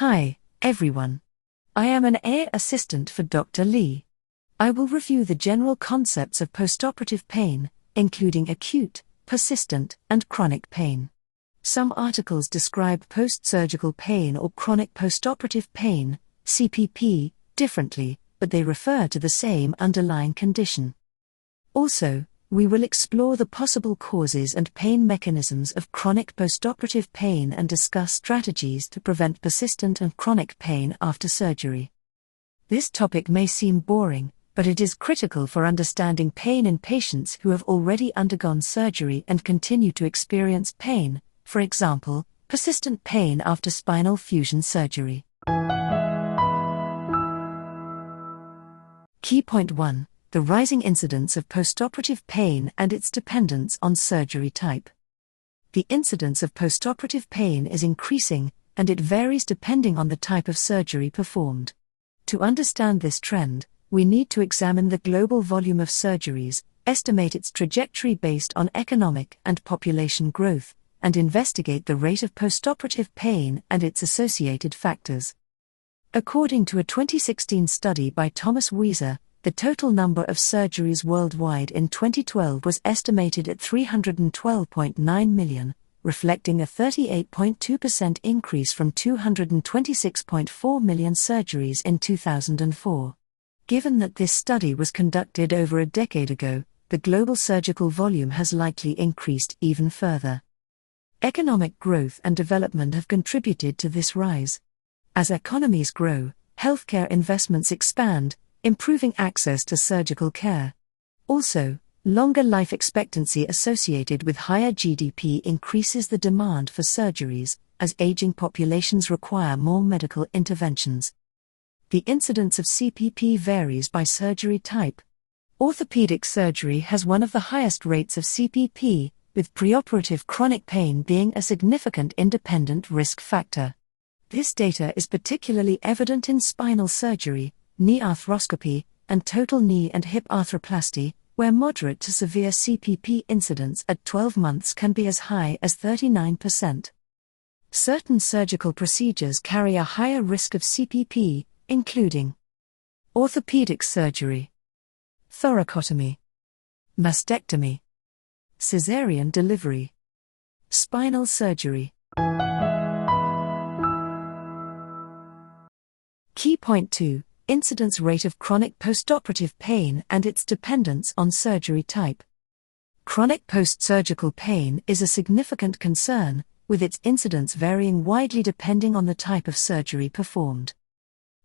Hi, everyone. I am an AI assistant for Dr. Lee. I will review the general concepts of postoperative pain, including acute, persistent, and chronic pain. Some articles describe post-surgical pain or chronic postoperative pain, CPP, differently, but they refer to the same underlying condition. Also, we will explore the possible causes and pain mechanisms of chronic postoperative pain and discuss strategies to prevent persistent and chronic pain after surgery. This topic may seem boring, but it is critical for understanding pain in patients who have already undergone surgery and continue to experience pain, for example, persistent pain after spinal fusion surgery. Key point 1. The rising incidence of postoperative pain and its dependence on surgery type. The incidence of postoperative pain is increasing, and it varies depending on the type of surgery performed. To understand this trend, we need to examine the global volume of surgeries, estimate its trajectory based on economic and population growth, and investigate the rate of postoperative pain and its associated factors. According to a 2016 study by Thomas Weiser, the total number of surgeries worldwide in 2012 was estimated at 312.9 million, reflecting a 38.2% increase from 226.4 million surgeries in 2004. Given that this study was conducted over a decade ago, the global surgical volume has likely increased even further. Economic growth and development have contributed to this rise. As economies grow, healthcare investments expand, improving access to surgical care. Also, longer life expectancy associated with higher GDP increases the demand for surgeries, as aging populations require more medical interventions. The incidence of CPP varies by surgery type. Orthopedic surgery has one of the highest rates of CPP, with preoperative chronic pain being a significant independent risk factor. This data is particularly evident in spinal surgery, knee arthroscopy, and total knee and hip arthroplasty, where moderate to severe CPP incidence at 12 months can be as high as 39%. Certain surgical procedures carry a higher risk of CPP, including orthopedic surgery, thoracotomy, mastectomy, caesarean delivery, spinal surgery. Key point 2. Incidence rate of chronic postoperative pain and its dependence on surgery type. Chronic post-surgical pain is a significant concern, with its incidence varying widely depending on the type of surgery performed.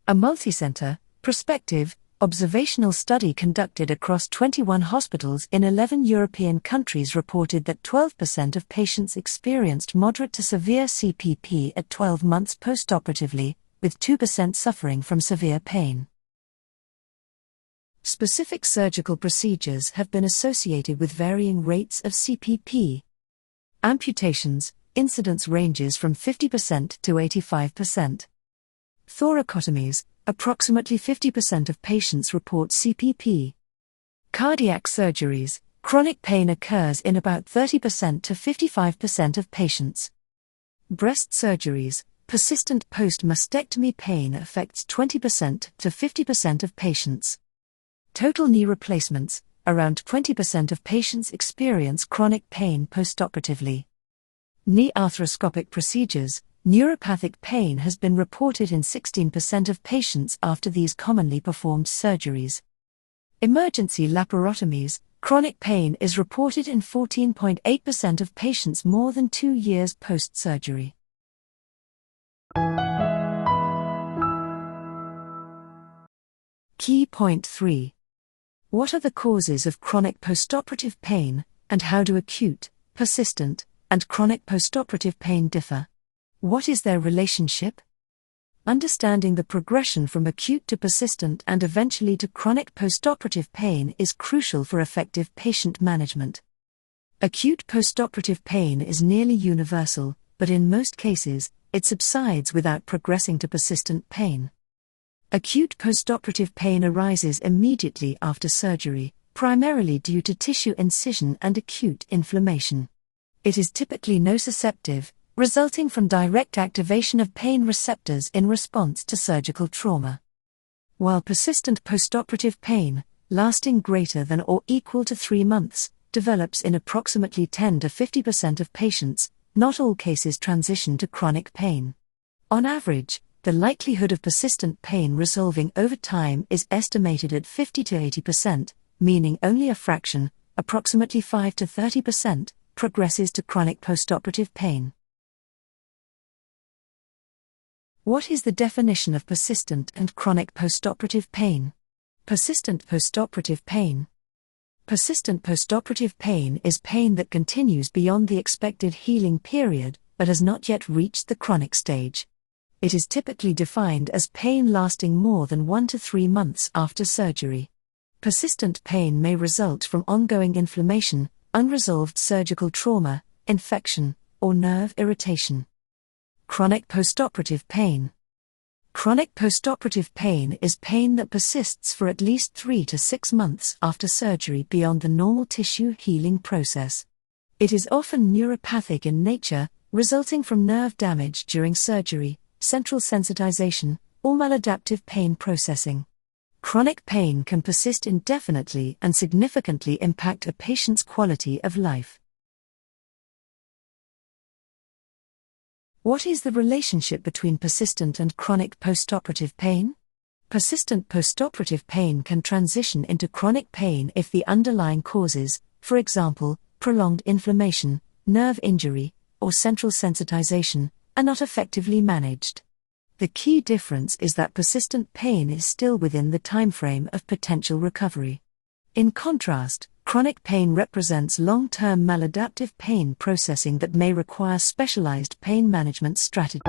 A multicenter, prospective, observational study conducted across 21 hospitals in 11 European countries reported that 12% of patients experienced moderate to severe CPP at 12 months postoperatively, with 2% suffering from severe pain. Specific surgical procedures have been associated with varying rates of CPP. Amputations, incidence ranges from 50% to 85%. Thoracotomies, approximately 50% of patients report CPP. Cardiac surgeries, chronic pain occurs in about 30% to 55% of patients. Breast surgeries, persistent post-mastectomy pain affects 20% to 50% of patients. Total knee replacements, around 20% of patients experience chronic pain postoperatively. Knee arthroscopic procedures, neuropathic pain has been reported in 16% of patients after these commonly performed surgeries. Emergency laparotomies, chronic pain is reported in 14.8% of patients more than 2 years post-surgery. Key point 3. What are the causes of chronic postoperative pain, and how do acute, persistent, and chronic postoperative pain differ? What is their relationship? Understanding the progression from acute to persistent and eventually to chronic postoperative pain is crucial for effective patient management. Acute postoperative pain is nearly universal, but in most cases, it subsides without progressing to persistent pain. Acute postoperative pain arises immediately after surgery, primarily due to tissue incision and acute inflammation. It is typically nociceptive, resulting from direct activation of pain receptors in response to surgical trauma. While persistent postoperative pain, lasting greater than or equal to 3 months, develops in approximately 10 to 50% of patients, not all cases transition to chronic pain. On average, the likelihood of persistent pain resolving over time is estimated at 50 to 80%, meaning only a fraction, approximately 5 to 30%, progresses to chronic postoperative pain. What is the definition of persistent and chronic postoperative pain? Persistent postoperative pain. Persistent postoperative pain is pain that continues beyond the expected healing period but has not yet reached the chronic stage. It is typically defined as pain lasting more than 1 to 3 months after surgery. Persistent pain may result from ongoing inflammation, unresolved surgical trauma, infection, or nerve irritation. Chronic postoperative pain. Chronic postoperative pain is pain that persists for at least 3 to 6 months after surgery beyond the normal tissue healing process. It is often neuropathic in nature, resulting from nerve damage during surgery, central sensitization, or maladaptive pain processing. Chronic pain can persist indefinitely and significantly impact a patient's quality of life. What is the relationship between persistent and chronic postoperative pain? Persistent postoperative pain can transition into chronic pain if the underlying causes, for example, prolonged inflammation, nerve injury, or central sensitization, are not effectively managed. The key difference is that persistent pain is still within the timeframe of potential recovery. In contrast, chronic pain represents long-term maladaptive pain processing that may require specialized pain management strategies.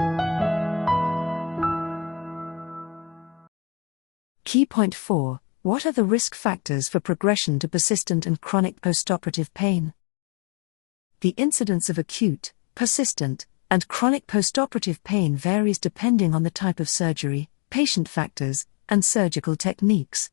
Key point 4. What are the risk factors for progression to persistent and chronic postoperative pain? The incidence of acute, persistent, and chronic postoperative pain varies depending on the type of surgery, patient factors, and surgical techniques.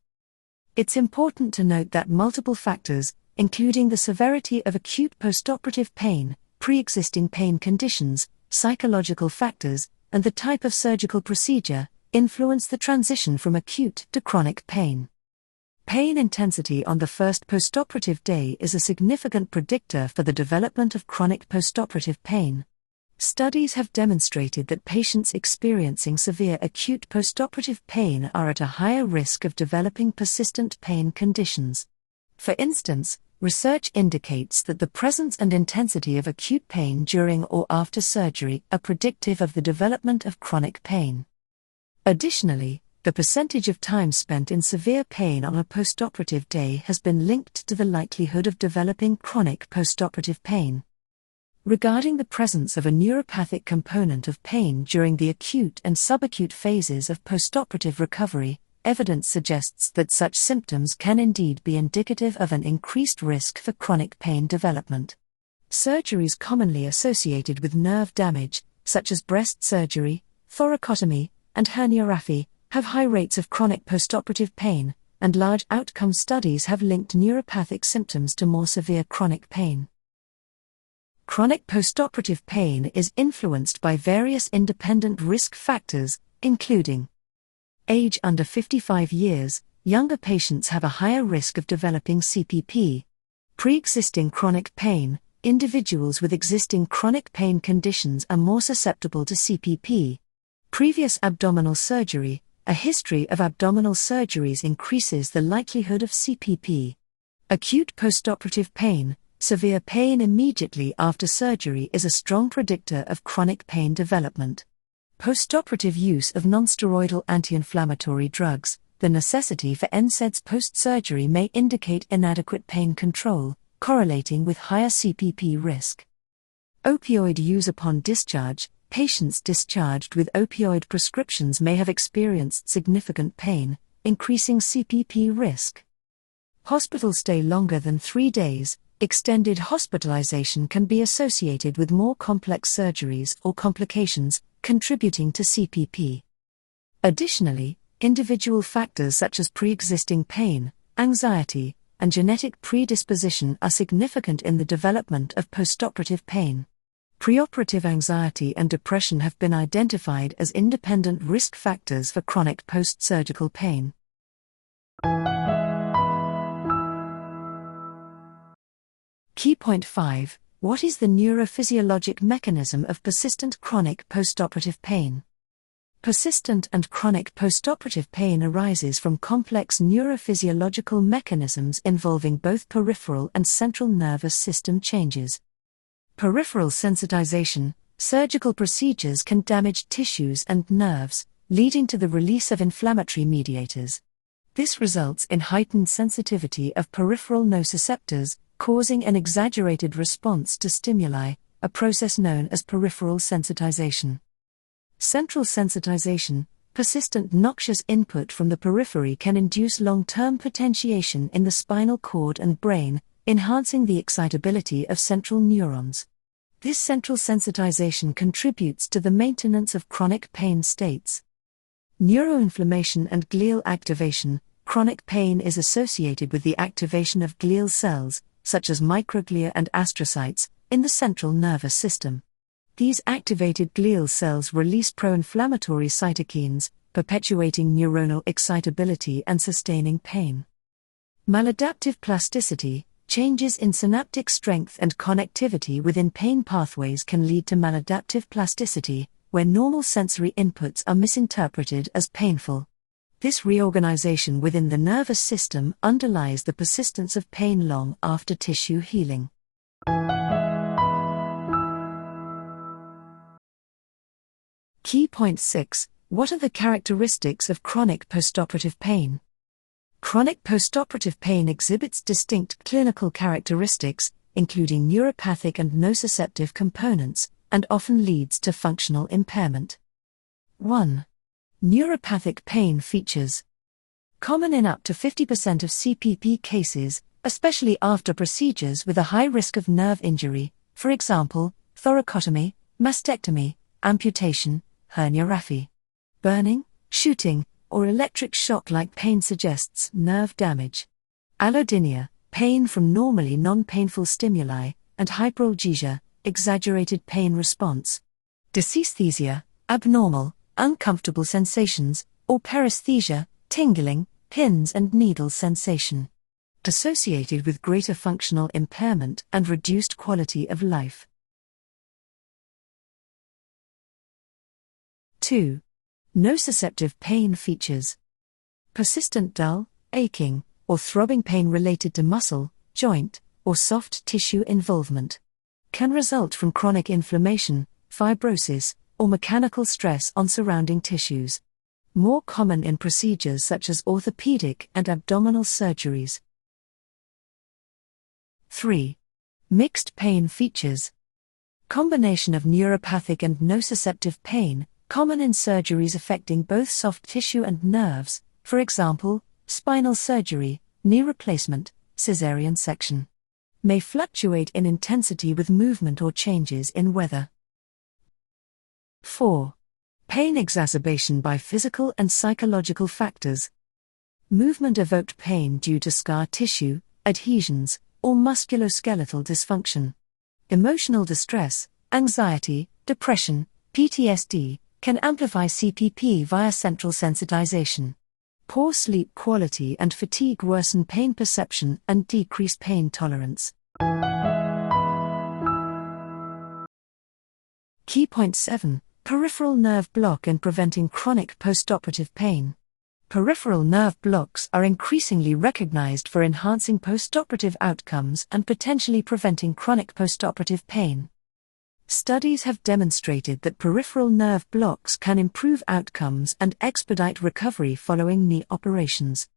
It's important to note that multiple factors, including the severity of acute postoperative pain, pre-existing pain conditions, psychological factors, and the type of surgical procedure, influence the transition from acute to chronic pain. Pain intensity on the first postoperative day is a significant predictor for the development of chronic postoperative pain. Studies have demonstrated that patients experiencing severe acute postoperative pain are at a higher risk of developing persistent pain conditions. For instance, research indicates that the presence and intensity of acute pain during or after surgery are predictive of the development of chronic pain. Additionally, the percentage of time spent in severe pain on a postoperative day has been linked to the likelihood of developing chronic postoperative pain. Regarding the presence of a neuropathic component of pain during the acute and subacute phases of postoperative recovery, evidence suggests that such symptoms can indeed be indicative of an increased risk for chronic pain development. Surgeries commonly associated with nerve damage, such as breast surgery, thoracotomy, and herniorrhaphy, have high rates of chronic postoperative pain, and large outcome studies have linked neuropathic symptoms to more severe chronic pain. Chronic postoperative pain is influenced by various independent risk factors, including age under 55 years, younger patients have a higher risk of developing CPP. Pre-existing chronic pain, individuals with existing chronic pain conditions are more susceptible to CPP. Previous abdominal surgery, a history of abdominal surgeries increases the likelihood of CPP. Acute postoperative pain, severe pain immediately after surgery is a strong predictor of chronic pain development. Postoperative use of nonsteroidal anti-inflammatory drugs, the necessity for NSAIDs post-surgery may indicate inadequate pain control, correlating with higher CPP risk. Opioid use upon discharge, patients discharged with opioid prescriptions may have experienced significant pain, increasing CPP risk. Hospital stay longer than 3 days. Extended hospitalization can be associated with more complex surgeries or complications, contributing to CPP. Additionally, individual factors such as pre-existing pain, anxiety, and genetic predisposition are significant in the development of postoperative pain. Preoperative anxiety and depression have been identified as independent risk factors for chronic post-surgical pain. Key point 5. What is the neurophysiologic mechanism of persistent chronic postoperative pain? Persistent and chronic postoperative pain arises from complex neurophysiological mechanisms involving both peripheral and central nervous system changes. Peripheral sensitization: surgical procedures can damage tissues and nerves, leading to the release of inflammatory mediators. This results in heightened sensitivity of peripheral nociceptors, causing an exaggerated response to stimuli, a process known as peripheral sensitization. Central sensitization: persistent noxious input from the periphery can induce long-term potentiation in the spinal cord and brain, enhancing the excitability of central neurons. This central sensitization contributes to the maintenance of chronic pain states. Neuroinflammation and glial activation: chronic pain is associated with the activation of glial cells, such as microglia and astrocytes, in the central nervous system. These activated glial cells release pro-inflammatory cytokines, perpetuating neuronal excitability and sustaining pain. Maladaptive plasticity: changes in synaptic strength and connectivity within pain pathways can lead to maladaptive plasticity, where normal sensory inputs are misinterpreted as painful. This reorganization within the nervous system underlies the persistence of pain long after tissue healing. Key point 6. What are the characteristics of chronic postoperative pain? Chronic postoperative pain exhibits distinct clinical characteristics, including neuropathic and nociceptive components, and often leads to functional impairment. 1. Neuropathic pain features. Common in up to 50% of CPP cases, especially after procedures with a high risk of nerve injury, for example, thoracotomy, mastectomy, amputation, herniorrhaphy. Burning, shooting, or electric shock-like pain suggests nerve damage. Allodynia: pain from normally non-painful stimuli, and hyperalgesia: exaggerated pain response. Dysesthesia: abnormal, uncomfortable sensations, or paresthesia: tingling, pins and needles sensation. Associated with greater functional impairment and reduced quality of life. 2. Nociceptive pain features. Persistent dull, aching, or throbbing pain related to muscle, joint, or soft tissue involvement. Can result from chronic inflammation, fibrosis, or mechanical stress on surrounding tissues. More common in procedures such as orthopedic and abdominal surgeries. 3. Mixed pain features. Combination of neuropathic and nociceptive pain, common in surgeries affecting both soft tissue and nerves, for example, spinal surgery, knee replacement, caesarean section. May fluctuate in intensity with movement or changes in weather. 4. Pain exacerbation by physical and psychological factors. Movement-evoked pain due to scar tissue, adhesions, or musculoskeletal dysfunction. Emotional distress, anxiety, depression, PTSD, can amplify CPP via central sensitization. Poor sleep quality and fatigue worsen pain perception and decrease pain tolerance. Key point 7. Peripheral nerve block in preventing chronic postoperative pain. Peripheral nerve blocks are increasingly recognized for enhancing postoperative outcomes and potentially preventing chronic postoperative pain. Studies have demonstrated that peripheral nerve blocks can improve outcomes and expedite recovery following knee operations.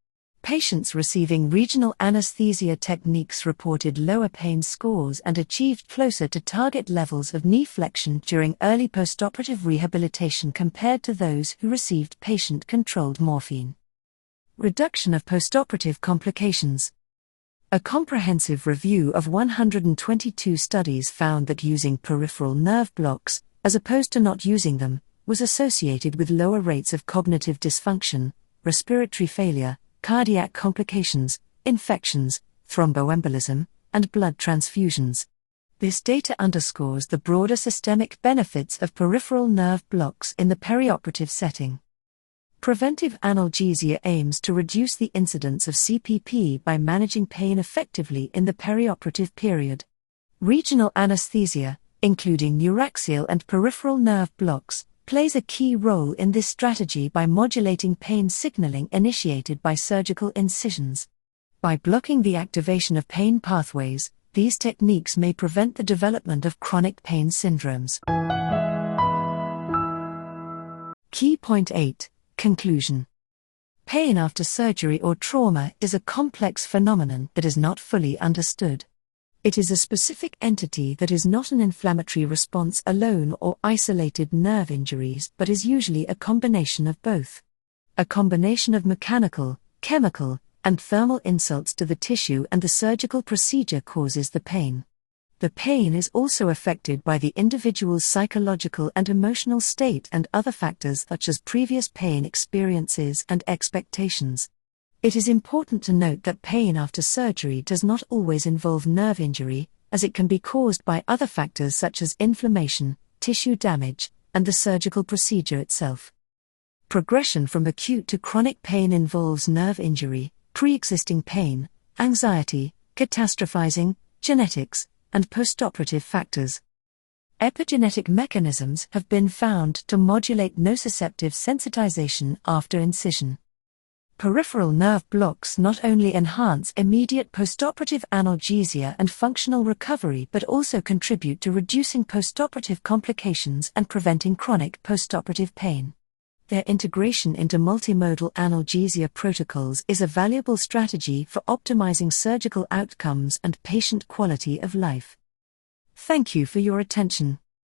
Patients receiving regional anesthesia techniques reported lower pain scores and achieved closer to target levels of knee flexion during early postoperative rehabilitation compared to those who received patient-controlled morphine. Reduction of postoperative complications. A comprehensive review of 122 studies found that using peripheral nerve blocks, as opposed to not using them, was associated with lower rates of cognitive dysfunction, respiratory failure, cardiac complications, infections, thromboembolism, and blood transfusions. This data underscores the broader systemic benefits of peripheral nerve blocks in the perioperative setting. Preventive analgesia aims to reduce the incidence of CPP by managing pain effectively in the perioperative period. Regional anesthesia, including neuraxial and peripheral nerve blocks, plays a key role in this strategy by modulating pain signaling initiated by surgical incisions. By blocking the activation of pain pathways, these techniques may prevent the development of chronic pain syndromes. Key point 8. Conclusion. Pain after surgery or trauma is a complex phenomenon that is not fully understood. It is a specific entity that is not an inflammatory response alone or isolated nerve injuries, but is usually a combination of both. A combination of mechanical, chemical, and thermal insults to the tissue and the surgical procedure causes the pain. The pain is also affected by the individual's psychological and emotional state and other factors such as previous pain experiences and expectations. It is important to note that pain after surgery does not always involve nerve injury, as it can be caused by other factors such as inflammation, tissue damage, and the surgical procedure itself. Progression from acute to chronic pain involves nerve injury, pre-existing pain, anxiety, catastrophizing, genetics, and postoperative factors. Epigenetic mechanisms have been found to modulate nociceptive sensitization after incision. Peripheral nerve blocks not only enhance immediate postoperative analgesia and functional recovery but also contribute to reducing postoperative complications and preventing chronic postoperative pain. Their integration into multimodal analgesia protocols is a valuable strategy for optimizing surgical outcomes and patient quality of life. Thank you for your attention.